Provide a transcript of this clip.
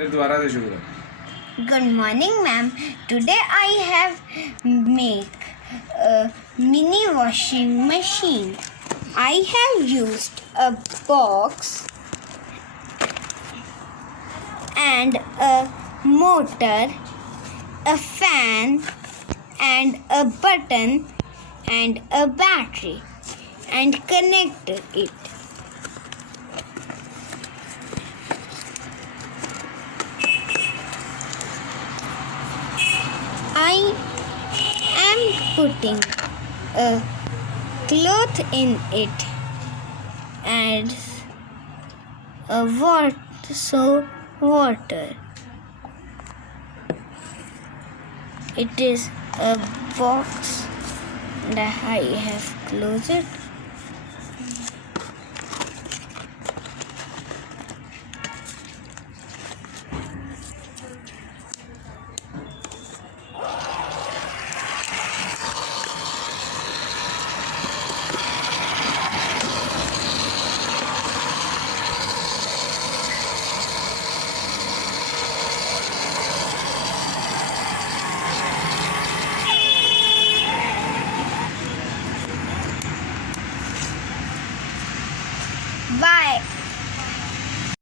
फिर दोबारा से शुरू कर। Good morning, ma'am. Today I have make a mini washing machine. I have used a box and a motor, a fan and a button and a battery and connected it. I am putting a cloth in it and water. It is a box and I have closed it.